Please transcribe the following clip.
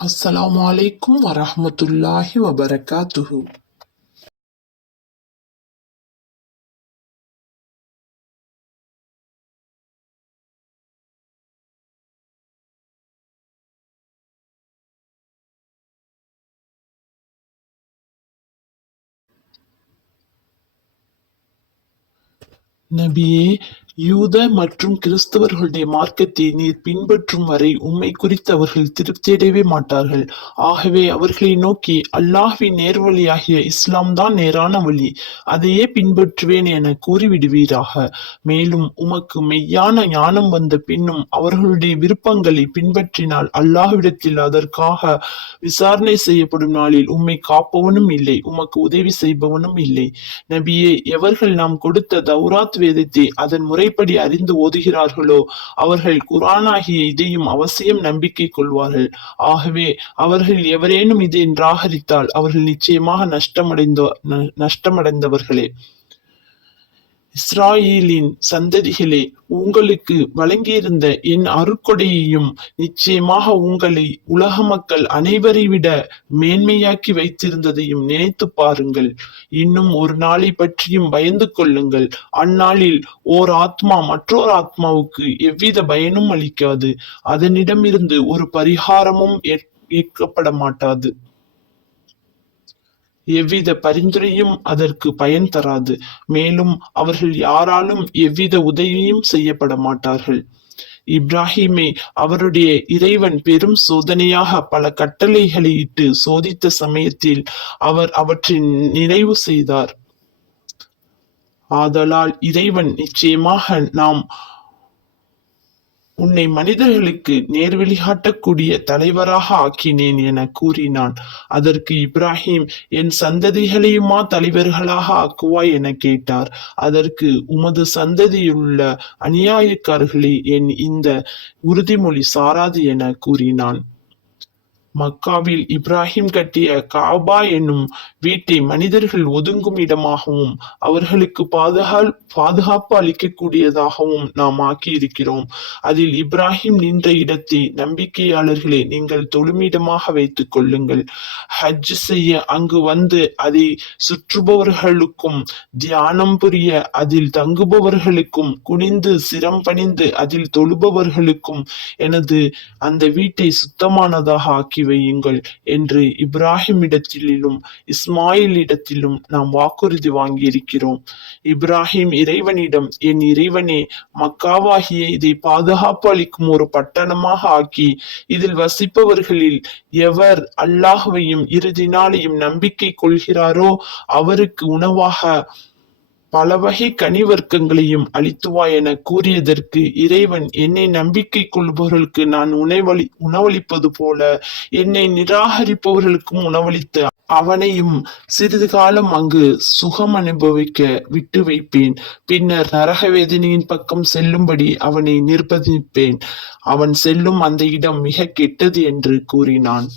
السلام علیکم ورحمۃ اللہ وبرکاتہ۔ نبی யூத மற்றும் கிறிஸ்தவர்களுடைய மார்க்கத்தை நீர் பின்பற்றும் வரை உம்மை குறித்து அவர்கள் திருப்தியடையவே மாட்டார்கள். ஆகவே அவர்களை நோக்கி அல்லாஹ்வின் நேர்வழியாகிய இஸ்லாம் தான் நேரான வழி. அதையே பின்பற்றுவேன் என கூறிவிடுவீராக. மேலும் உமக்கு மெய்யான ஞானம் வந்த பின்னும் அவர்களுடைய விருப்பங்களை பின்பற்றினால் அல்லாஹ்விடத்தில் அதற்காக விசாரணை செய்யப்படும் நாளில் உம்மை காப்பவனும் இல்லை உமக்கு உதவி செய்பவனும் இல்லை. நபியே எவர்கள் நாம் கொடுத்த தௌராத் வேதத்தை அதன் முறை முறைப்படி அறிந்து ஓதுகிறார்களோ அவர்கள் குரானாகிய இதையும் அவசியம் நம்பிக்கை கொள்வார்கள். ஆகவே அவர்கள் எவரேனும் இதை நிராகரித்தால் அவர்கள் நிச்சயமாக நஷ்டமடைந்த ந- நஷ்டமடைந்தவர்களே. இஸ்ராயேலின் சந்ததிகளே உங்களுக்கு வழங்கியிருந்த என் அருக்கொடையையும் நிச்சயமாக உங்களை உலக மக்கள் அனைவரை விட மேன்மையாக்கி வைத்திருந்ததையும் நினைத்துப் பாருங்கள். இன்னும் ஒரு நாளை பற்றியும் பயந்து கொள்ளுங்கள். அந்நாளில் ஓர் ஆத்மா மற்றொரு ஆத்மாவுக்கு எவ்வித பயனும் அளிக்காது. அதனிடமிருந்து ஒரு பரிகாரமும் ஏற்- ஏற்கப்பட மாட்டாது எவ்வித பரிந்துரையும் அதற்கு பயன் தராது. மேலும் அவர்கள் யாராலும் எவ்வித உதவியும் செய்யப்பட மாட்டார்கள் இப்ராஹிமை அவருடைய இறைவன் பெரும் சோதனையாக பல கட்டளைகளை இட்டு சோதித்த சமயத்தில் அவர் அவற்றின் நிறைவு செய்தார். ஆதலால் இறைவன் நிச்சயமாக நாம் உன்னை மனிதர்களுக்கு நேர்வழிகாட்டக்கூடிய தலைவராக ஆக்கினேன் என கூறினான். அதற்கு இப்ராஹிம் என் சந்ததிகளையுமா தலைவர்களாக ஆக்குவாய்? என கேட்டார். அதற்கு உமது சந்ததியுள்ள அநியாயக்காரர்களே என் இந்த உறுதிமொழி சாராது என கூறினான். மக்காவில் இப்ராஹிம் கட்டிய காபா என்னும் வீட்டை மனிதர்கள் ஒதுங்கும் இடமாகவும் அவர்களுக்கு பாதுகா பாதுகாப்பு அளிக்கக்கூடியதாகவும் நாம் ஆக்கியிருக்கிறோம். அதில் இப்ராஹிம் நின்ற இடத்தை நம்பிக்கையாளர்களே நீங்கள் தொழுமிடமாக வைத்துக் கொள்ளுங்கள். ஹஜ் செய்ய அங்கு வந்து அதை சுற்றுபவர்களுக்கும் தியானம் புரிய அதில் தங்குபவர்களுக்கும் குனிந்து சிரம் பணிந்து அதில் தொழுபவர்களுக்கும் எனது அந்த வீட்டை சுத்தமானதாக ஆக்கி வையுங்கள் என்று இப்ராஹிமிடத்திலும் இஸ்மாயிலிடத்திலும் நாம் வாக்குறுதி வாங்கியிருக்கிறோம். இப்ராஹிம் இறைவனிடம் என் இறைவனே மக்காவாகிய இதை பாதுகாப்பு அளிக்கும் ஒரு பட்டணமாக ஆக்கி இதில் வசிப்பவர்களில் எவர் அல்லாஹ்வையும் இறுதி நாளையும் நம்பிக்கை கொள்கிறாரோ அவருக்கு உணவாக பல வகை கனிவர்க்கங்களையும் அளித்துவா என கூறியதற்கு இறைவன் என்னை நம்பிக்கை கொள்பவர்களுக்கு நான் உணவளி உணவளிப்பது போல என்னை நிராகரிப்பவர்களுக்கும் உணவளித்து அவனையும் சிறிது காலம் அங்கு சுகம் அனுபவிக்க விட்டு வைப்பேன். பின்னர் நரக வேதனையின் பக்கம் செல்லும்படி அவனை நிர்பந்திப்பேன். அவன் செல்லும் அந்த இடம் மிக கெட்டது என்று கூறினான்.